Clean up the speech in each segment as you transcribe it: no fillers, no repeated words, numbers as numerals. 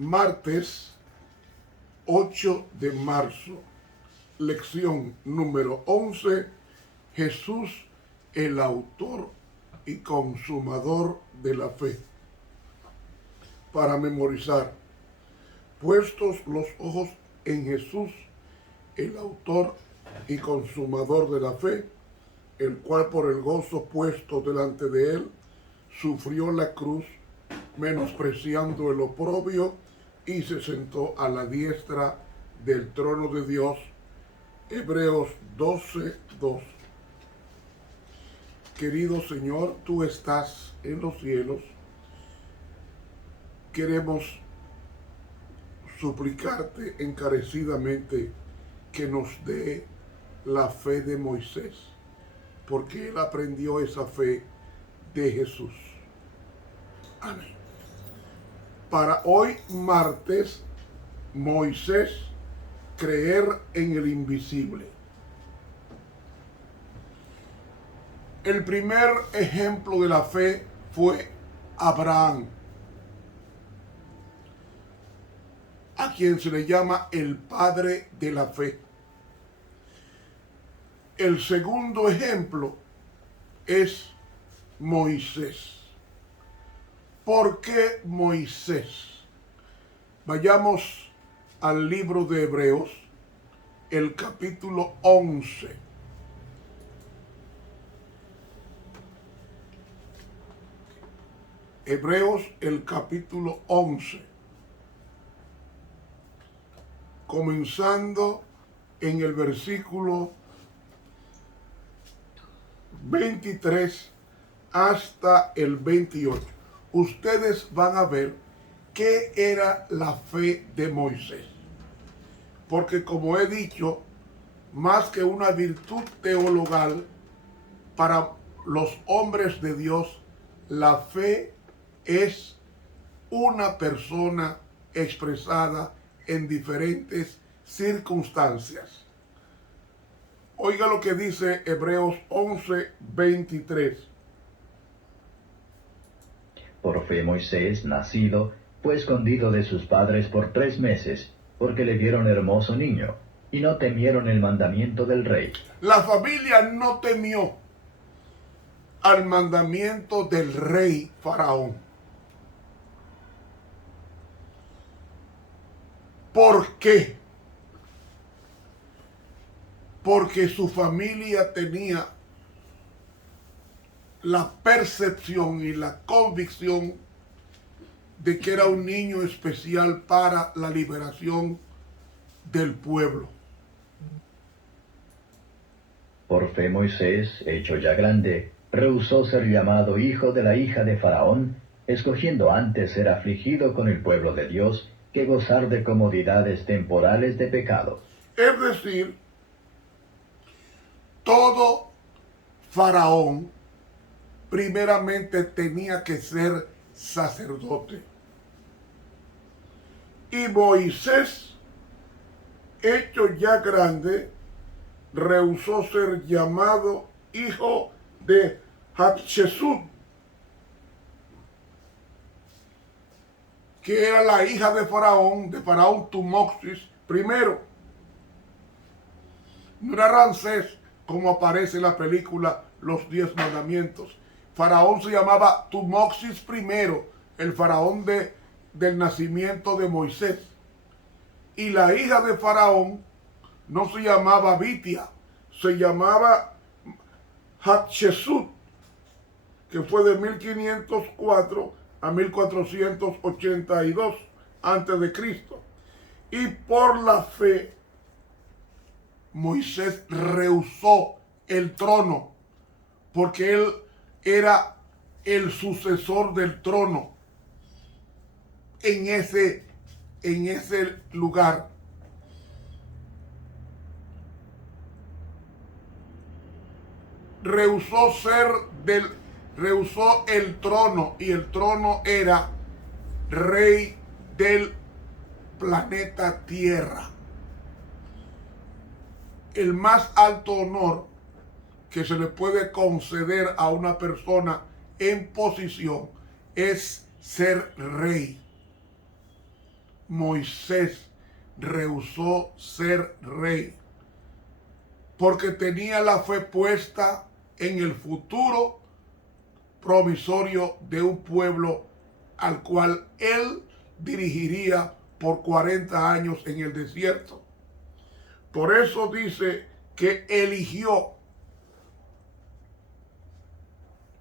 Martes 8 de marzo, lección número 11, Jesús, el autor y consumador de la fe. Para memorizar, puestos los ojos en Jesús, el autor y consumador de la fe, el cual por el gozo puesto delante de él, sufrió la cruz, menospreciando el oprobio, y se sentó a la diestra del trono de Dios. Hebreos 12:2. Querido Señor, tú estás en los cielos. Queremos suplicarte encarecidamente que nos dé la fe de Moisés, porque él aprendió esa fe de Jesús. Amén. Para hoy, martes, Moisés, creer en el invisible. El primer ejemplo de la fe fue Abraham, a quien se le llama el padre de la fe. El segundo ejemplo es Moisés. ¿Por qué Moisés? Vayamos al libro de Hebreos, el capítulo 11. Hebreos, el capítulo 11. Comenzando en el versículo 23 hasta el 28. Ustedes van a ver qué era la fe de Moisés. Porque como he dicho, más que una virtud teologal, para los hombres de Dios, la fe es una persona expresada en diferentes circunstancias. Oiga lo que dice Hebreos 11:23. Por fe Moisés, nacido, fue escondido de sus padres por 3 meses, porque le vieron hermoso niño, y no temieron el mandamiento del rey. La familia no temió al mandamiento del rey Faraón. ¿Por qué? Porque su familia tenía la percepción y la convicción de que era un niño especial para la liberación del pueblo. Por fe Moisés, hecho ya grande, rehusó ser llamado hijo de la hija de Faraón, escogiendo antes ser afligido con el pueblo de Dios que gozar de comodidades temporales de pecado. Es decir, todo Faraón primeramente tenía que ser sacerdote. Y Moisés, hecho ya grande, rehusó ser llamado hijo de Hatshepsut, que era la hija de Faraón Tumoxis primero. No era Ramsés, como aparece en la película Los 10 Mandamientos. Faraón se llamaba Tumoxis I, el faraón del nacimiento de Moisés. Y la hija de Faraón no se llamaba Bitia, se llamaba Hatshepsut, que fue de 1504 a 1482 antes de Cristo. Y por la fe, Moisés rehusó el trono, porque él era el sucesor del trono en ese lugar. Rehusó el trono, y el trono era rey del planeta Tierra. El más alto honor que se le puede conceder a una persona en posición es ser rey. Moisés rehusó ser rey porque tenía la fe puesta en el futuro provisorio de un pueblo al cual él dirigiría por 40 años en el desierto. Por eso dice que eligió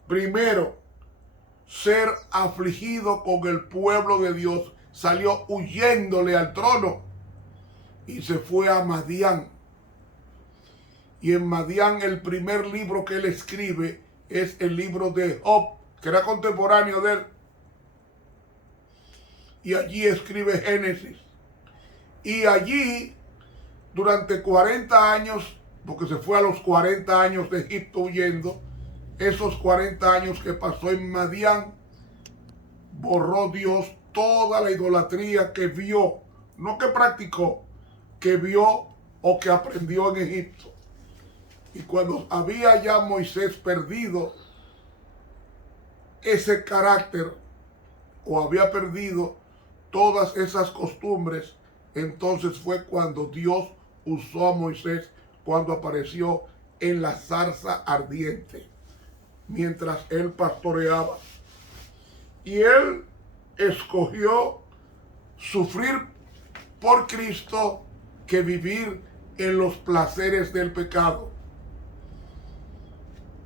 primero ser afligido con el pueblo de Dios. Salió huyéndole al trono y se fue a Madián. Y en Madián el primer libro que él escribe es el libro de Job, que era contemporáneo de él. Y allí escribe Génesis. Y allí, durante 40 años, porque se fue a los 40 años de Egipto huyendo, esos 40 años que pasó en Madián, borró Dios toda la idolatría que vio, no que practicó, que vio o que aprendió en Egipto. Y cuando había ya Moisés perdido ese carácter o había perdido todas esas costumbres, entonces fue cuando Dios usó a Moisés, cuando apareció en la zarza ardiente, mientras él pastoreaba. Y él escogió sufrir por Cristo que vivir en los placeres del pecado.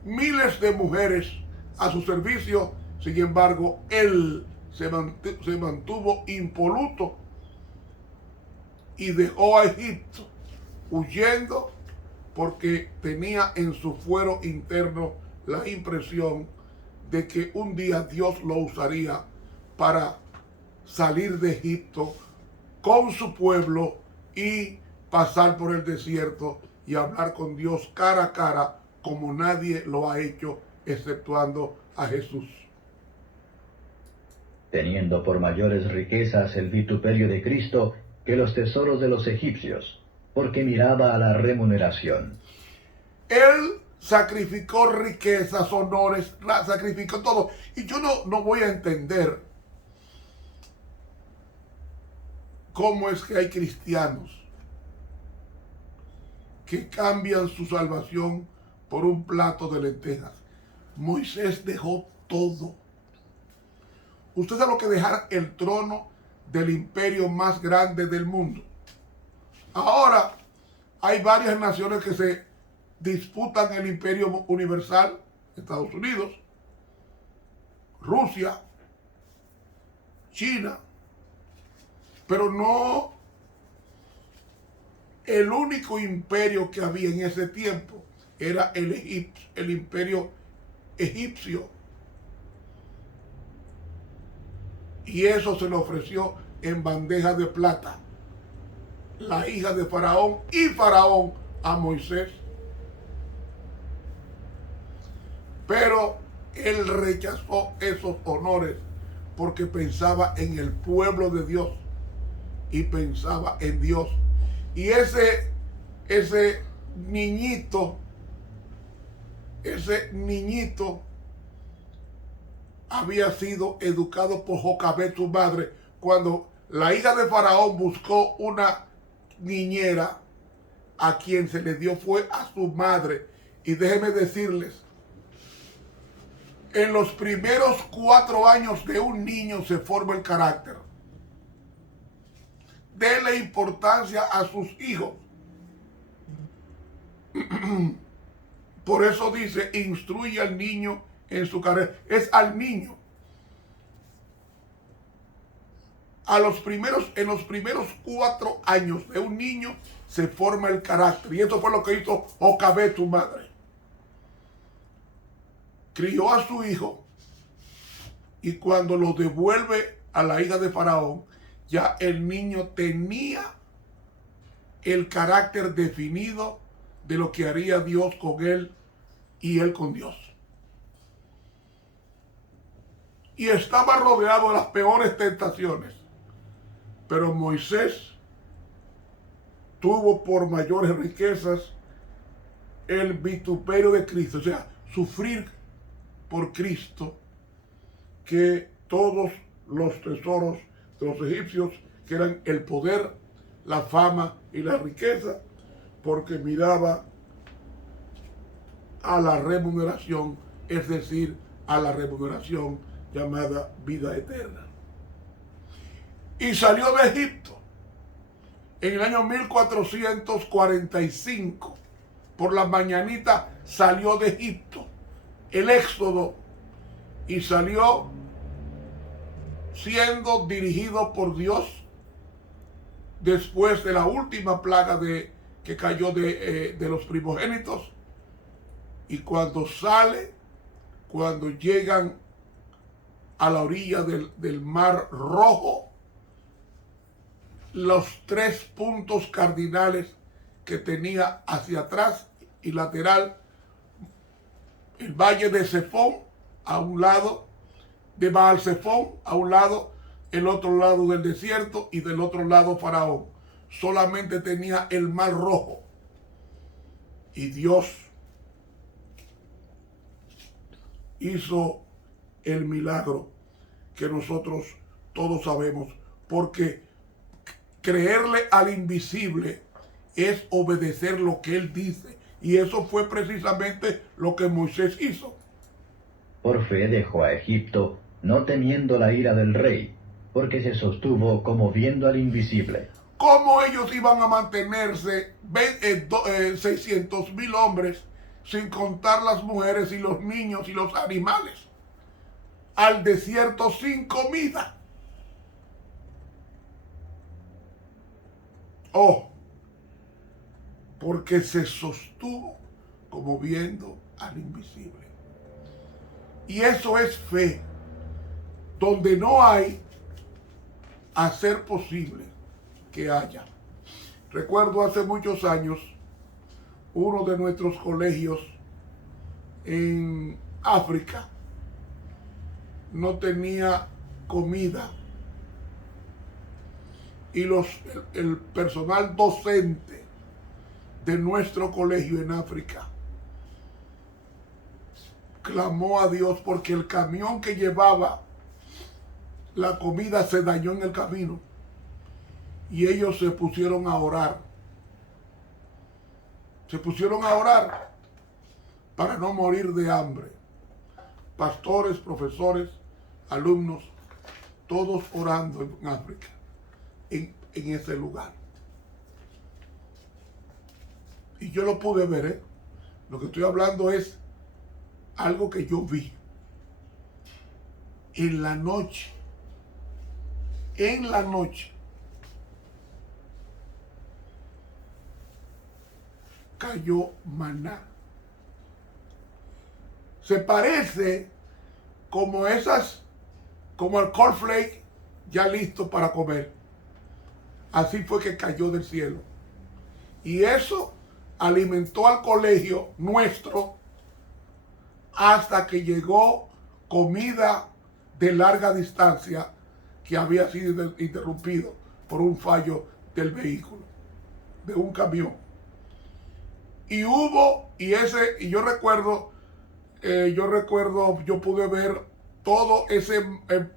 Miles de mujeres a su servicio, sin embargo, él se mantuvo impoluto y dejó a Egipto huyendo porque tenía en su fuero interno la impresión de que un día Dios lo usaría para salir de Egipto con su pueblo y pasar por el desierto y hablar con Dios cara a cara como nadie lo ha hecho exceptuando a Jesús. Teniendo por mayores riquezas el vituperio de Cristo que los tesoros de los egipcios, porque miraba a la remuneración. Él sacrificó riquezas, honores, sacrificó todo. Y yo no voy a entender cómo es que hay cristianos que cambian su salvación por un plato de lentejas. Moisés dejó todo. Usted sabe lo que dejar el trono del imperio más grande del mundo. Ahora hay varias naciones que se disputan el imperio universal. Estados Unidos, Rusia, China, pero no el único imperio que había en ese tiempo era el imperio egipcio. Y eso se le ofreció en bandeja de plata la hija de Faraón y Faraón a Moisés. Pero él rechazó esos honores porque pensaba en el pueblo de Dios y pensaba en Dios. Y ese niñito había sido educado por Jocabet, su madre, cuando la hija de Faraón buscó una niñera, a quien se le dio fue a su madre. Y déjenme decirles, en los primeros 4 años de un niño se forma el carácter. Dele importancia a sus hijos. Por eso dice, instruye al niño en su carrera. Es al niño. En los primeros 4 años de un niño se forma el carácter. Y eso fue lo que hizo Jocabet, su madre. Crió a su hijo y cuando lo devuelve a la hija de Faraón, ya el niño tenía el carácter definido de lo que haría Dios con él y él con Dios. Y estaba rodeado de las peores tentaciones. Pero Moisés tuvo por mayores riquezas el vituperio de Cristo, o sea, sufrir por Cristo, que todos los tesoros de los egipcios que eran el poder, la fama y la riqueza, porque miraba a la remuneración, es decir, a la remuneración llamada vida eterna. Y salió de Egipto en el año 1445. Por la mañanita salió de Egipto, el éxodo, y salió siendo dirigido por Dios después de la última plaga que cayó de los primogénitos. Y cuando sale, cuando llegan a la orilla del Mar Rojo, los 3 puntos cardinales que tenía hacia atrás y lateral, el valle de Sefón a un lado, de Baal Sefón a un lado, el otro lado del desierto, y del otro lado Faraón. Solamente tenía el Mar Rojo. Y Dios hizo el milagro que nosotros todos sabemos, porque creerle al invisible es obedecer lo que él dice, y eso fue precisamente lo que Moisés hizo. Por fe dejó a Egipto, no temiendo la ira del rey, porque se sostuvo como viendo al invisible. ¿Cómo ellos iban a mantenerse 600,000 hombres, sin contar las mujeres y los niños y los animales, al desierto sin comida? Oh, porque se sostuvo como viendo al invisible. Y eso es fe, donde no hay, hacer posible que haya. Recuerdo hace muchos años, uno de nuestros colegios en África no tenía comida, y el personal docente de nuestro colegio en África clamó a Dios porque el camión que llevaba la comida se dañó en el camino, y ellos se pusieron a orar. Se pusieron a orar para no morir de hambre. Pastores, profesores, alumnos, todos orando en África, en ese lugar. Y yo lo pude ver, ¿eh? Lo que estoy hablando es algo que yo vi. En la noche, cayó maná. Se parece como el cornflake ya listo para comer. Así fue que cayó del cielo. Y eso alimentó al colegio nuestro hasta que llegó comida de larga distancia que había sido interrumpido por un fallo del vehículo, de un camión. Y yo recuerdo, yo pude ver todo ese,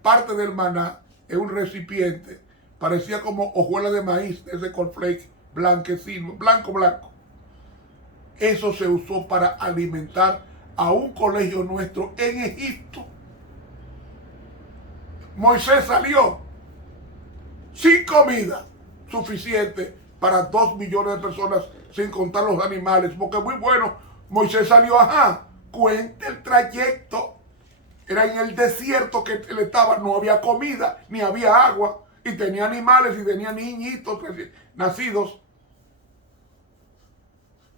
parte del maná en un recipiente, parecía como hojuela de maíz, ese cornflake blanquecino, blanco. Eso se usó para alimentar a un colegio nuestro en Egipto. Moisés salió sin comida suficiente para 2 millones de personas, sin contar los animales, porque muy bueno, Moisés salió, cuenta el trayecto. Era en el desierto que él estaba, no había comida, ni había agua, y tenía animales y tenía niñitos nacidos.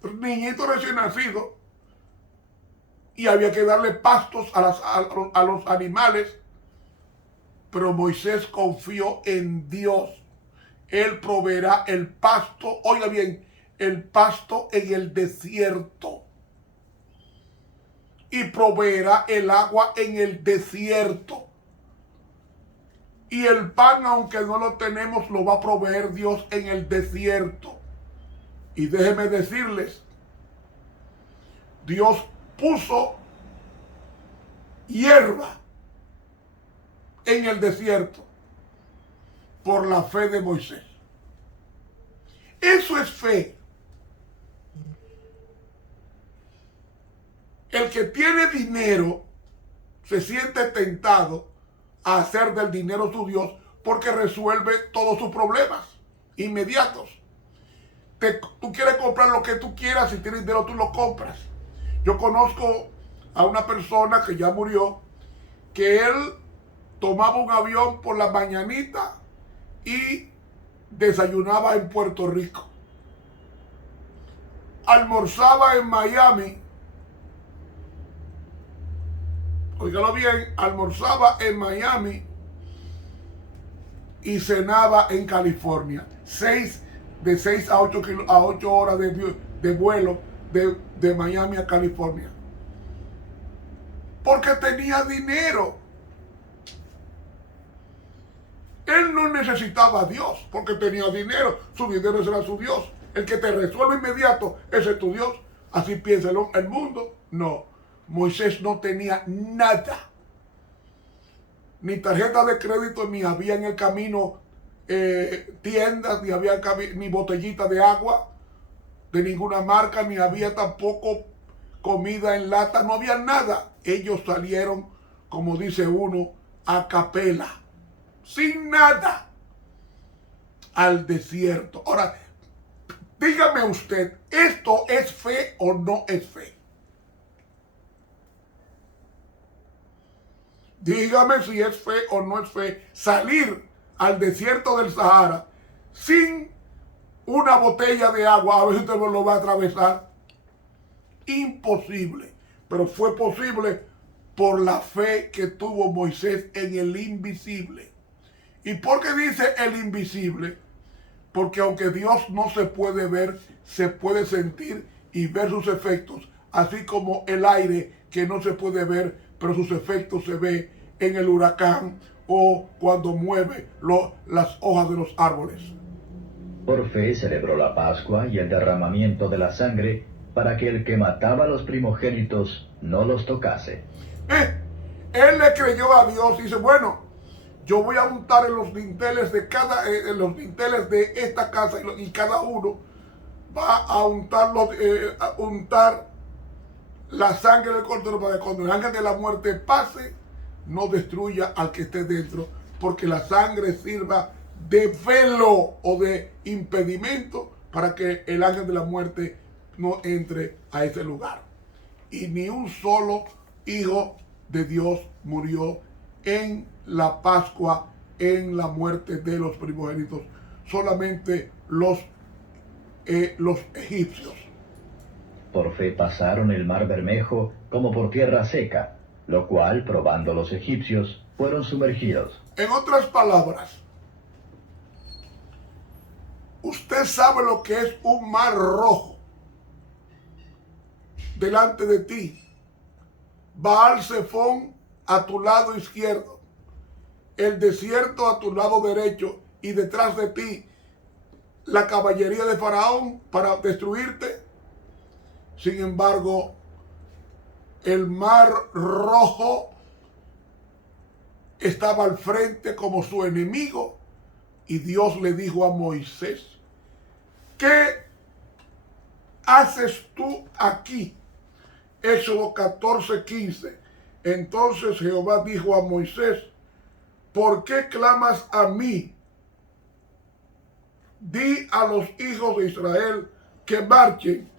Niñitos recién nacidos. Y había que darle pastos a los animales. Pero Moisés confió en Dios. Él proveerá el pasto, oiga bien, el pasto en el desierto. Y proveerá el agua en el desierto. Y el pan, aunque no lo tenemos, lo va a proveer Dios en el desierto. Y déjenme decirles, Dios puso hierba en el desierto. por la fe de Moisés. Eso es fe. El que tiene dinero se siente tentado a hacer del dinero su Dios porque resuelve todos sus problemas inmediatos. Tú quieres comprar lo que tú quieras, si tienes dinero tú lo compras. Yo conozco a una persona que ya murió, que él tomaba un avión por la mañanita y desayunaba en Puerto Rico. Almorzaba en Miami. Óigalo bien, almorzaba en Miami y cenaba en California. De 6 a 8 horas de vuelo de Miami a California. Porque tenía dinero. Él no necesitaba a Dios porque tenía dinero. Su dinero era su Dios. El que te resuelve inmediato, ese es tu Dios. Así piensa el mundo. No. Moisés no tenía nada. Ni tarjeta de crédito, ni había en el camino tiendas, ni había ni botellita de agua de ninguna marca, ni había tampoco comida en lata, no había nada. Ellos salieron, como dice uno, a capela, sin nada, al desierto. Ahora, dígame usted, ¿esto es fe o no es fe? Dígame si es fe o no es fe salir al desierto del Sahara sin una botella de agua. A ver si usted lo va a atravesar. Imposible. Pero fue posible por la fe que tuvo Moisés en el invisible. ¿Y por qué dice el invisible? Porque aunque Dios no se puede ver, se puede sentir y ver sus efectos. Así como el aire que no se puede ver, pero sus efectos se ve en el huracán o cuando mueve las hojas de los árboles. Por fe celebró la Pascua y el derramamiento de la sangre para que el que mataba a los primogénitos no los tocase. Él le creyó a Dios y dice, bueno, yo voy a untar en los dinteles de los dinteles de esta casa y cada uno va a untar la sangre del cordero para que cuando el ángel de la muerte pase, no destruya al que esté dentro, porque la sangre sirva de velo o de impedimento para que el ángel de la muerte no entre a ese lugar. Y ni un solo hijo de Dios murió en la Pascua, en la muerte de los primogénitos, solamente los egipcios. Por fe pasaron el mar Bermejo como por tierra seca, lo cual, probando los egipcios, fueron sumergidos. En otras palabras, usted sabe lo que es un mar rojo delante de ti. Baal-Zephón a tu lado izquierdo, el desierto a tu lado derecho y detrás de ti la caballería de Faraón para destruirte. Sin embargo, el mar rojo estaba al frente como su enemigo y Dios le dijo a Moisés, ¿qué haces tú aquí? Éxodo 14:15. Entonces Jehová dijo a Moisés, ¿por qué clamas a mí? Di a los hijos de Israel que marchen.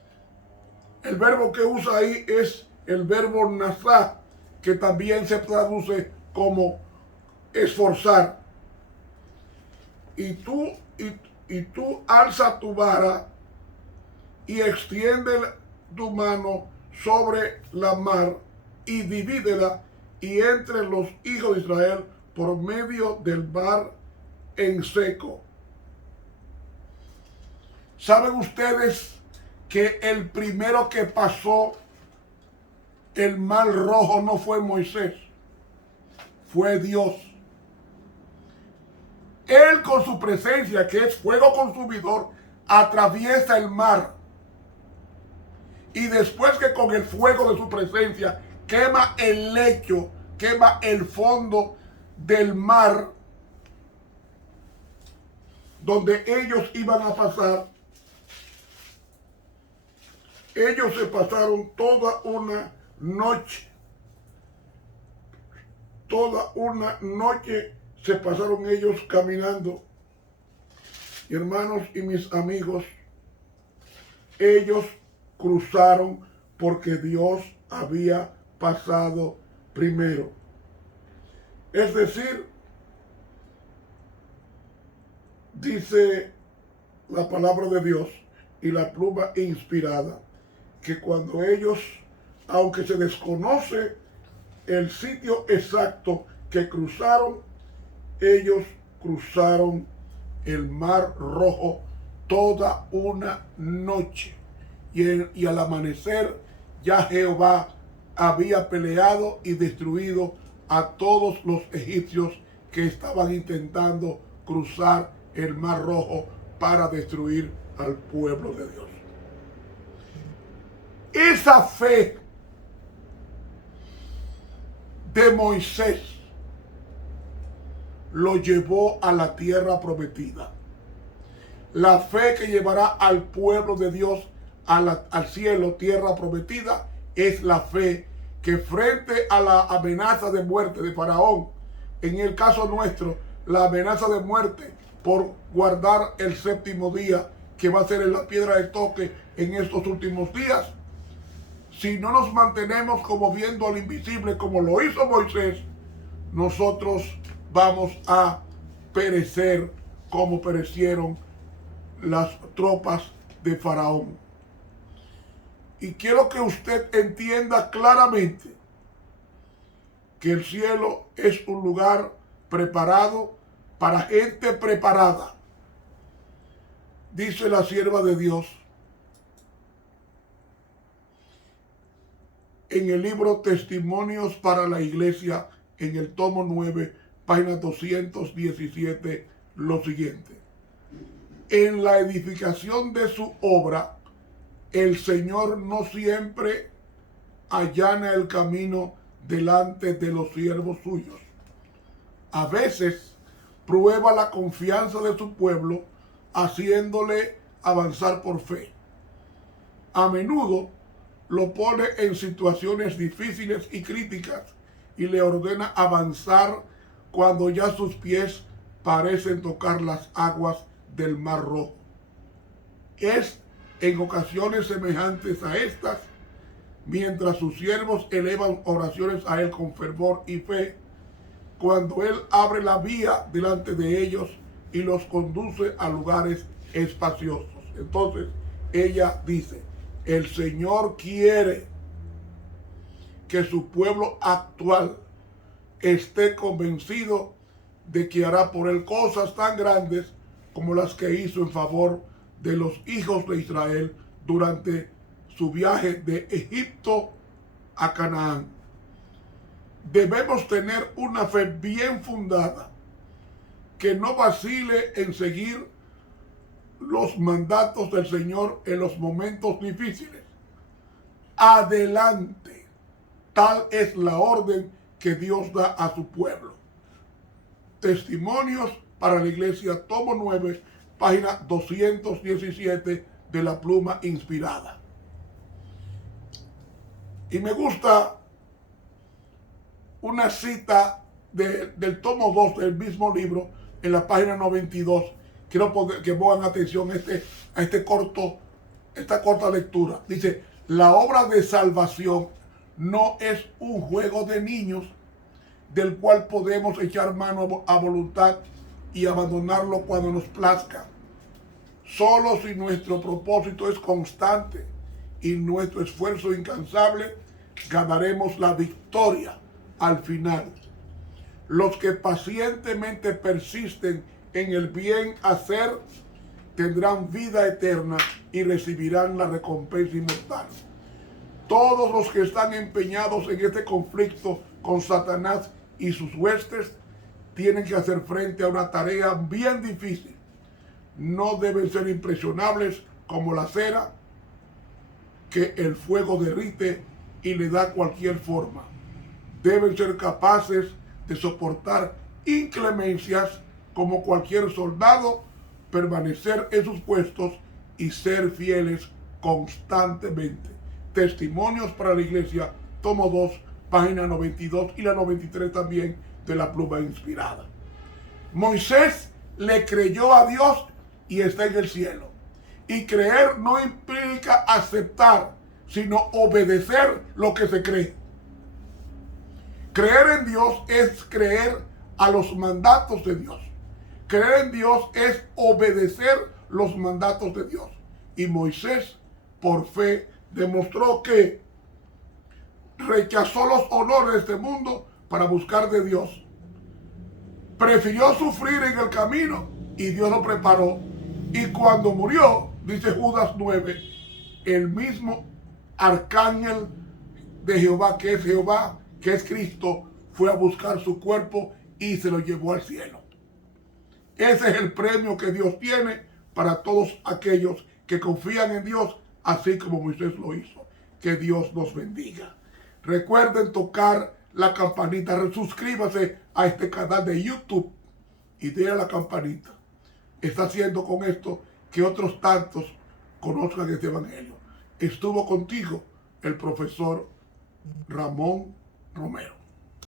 El verbo que usa ahí es el verbo nazá, que también se traduce como esforzar. Y tú alza tu vara y extiende tu mano sobre la mar y divídela y entre los hijos de Israel por medio del mar en seco. ¿Saben ustedes que el primero que pasó el mar rojo no fue Moisés? Fue Dios. Él con su presencia, que es fuego consumidor, atraviesa el mar. Y después que con el fuego de su presencia quema el lecho, quema el fondo del mar, donde ellos iban a pasar, ellos se pasaron toda una noche se pasaron ellos caminando. Y hermanos y mis amigos, ellos cruzaron porque Dios había pasado primero. Es decir, dice la palabra de Dios y la pluma inspirada, que cuando ellos, aunque se desconoce el sitio exacto que cruzaron, ellos cruzaron el Mar Rojo toda una noche. Y al amanecer ya Jehová había peleado y destruido a todos los egipcios que estaban intentando cruzar el Mar Rojo para destruir al pueblo de Dios. Esa fe de Moisés lo llevó a la tierra prometida. La fe que llevará al pueblo de Dios al cielo, tierra prometida, es la fe que frente a la amenaza de muerte de Faraón, en el caso nuestro, la amenaza de muerte por guardar el séptimo día, que va a ser en la piedra de toque en estos últimos días, si no nos mantenemos como viendo al invisible, como lo hizo Moisés, nosotros vamos a perecer como perecieron las tropas de Faraón. Y quiero que usted entienda claramente que el cielo es un lugar preparado para gente preparada. Dice la sierva de Dios en el libro Testimonios para la Iglesia, en el tomo 9, página 217, lo siguiente: en la edificación de su obra, el Señor no siempre allana el camino delante de los siervos suyos. A veces prueba la confianza de su pueblo, haciéndole avanzar por fe. A menudo lo pone en situaciones difíciles y críticas y le ordena avanzar cuando ya sus pies parecen tocar las aguas del Mar Rojo. Es en ocasiones semejantes a estas, mientras sus siervos elevan oraciones a Él con fervor y fe, cuando Él abre la vía delante de ellos y los conduce a lugares espaciosos. Entonces ella dice: el Señor quiere que su pueblo actual esté convencido de que hará por él cosas tan grandes como las que hizo en favor de los hijos de Israel durante su viaje de Egipto a Canaán. Debemos tener una fe bien fundada, que no vacile en seguir los mandatos del Señor en los momentos difíciles. Adelante. Tal es la orden que Dios da a su pueblo. Testimonios para la Iglesia, tomo 9, página 217 de la pluma inspirada. Y me gusta una cita del tomo 2 del mismo libro, en la página 92. Quiero que pongan atención a esta corta lectura. Dice: la obra de salvación no es un juego de niños del cual podemos echar mano a voluntad y abandonarlo cuando nos plazca. Solo si nuestro propósito es constante y nuestro esfuerzo incansable, ganaremos la victoria al final. Los que pacientemente persisten en el bien hacer tendrán vida eterna y recibirán la recompensa inmortal. Todos los que están empeñados en este conflicto con Satanás y sus huestes tienen que hacer frente a una tarea bien difícil. No deben ser impresionables como la cera que el fuego derrite y le da cualquier forma. Deben ser capaces de soportar inclemencias como cualquier soldado permanecer en sus puestos y ser fieles constantemente. Testimonios para la Iglesia, tomo 2, página 92 y la 93 también de la pluma inspirada. Moisés le creyó a Dios y está en el cielo. Y creer no implica aceptar, sino obedecer lo que se cree. Creer en Dios es creer a los mandatos de Dios. Creer en Dios es obedecer los mandatos de Dios. Y Moisés, por fe, demostró que rechazó los honores de este mundo para buscar de Dios. Prefirió sufrir en el camino y Dios lo preparó. Y cuando murió, dice Judas 9, el mismo arcángel de Jehová, que es Cristo, fue a buscar su cuerpo y se lo llevó al cielo. Ese es el premio que Dios tiene para todos aquellos que confían en Dios, así como Moisés lo hizo. Que Dios nos bendiga. Recuerden tocar la campanita, suscríbase a este canal de YouTube y denle a la campanita. Está haciendo con esto que otros tantos conozcan este evangelio. Estuvo contigo el profesor Ramón Romero.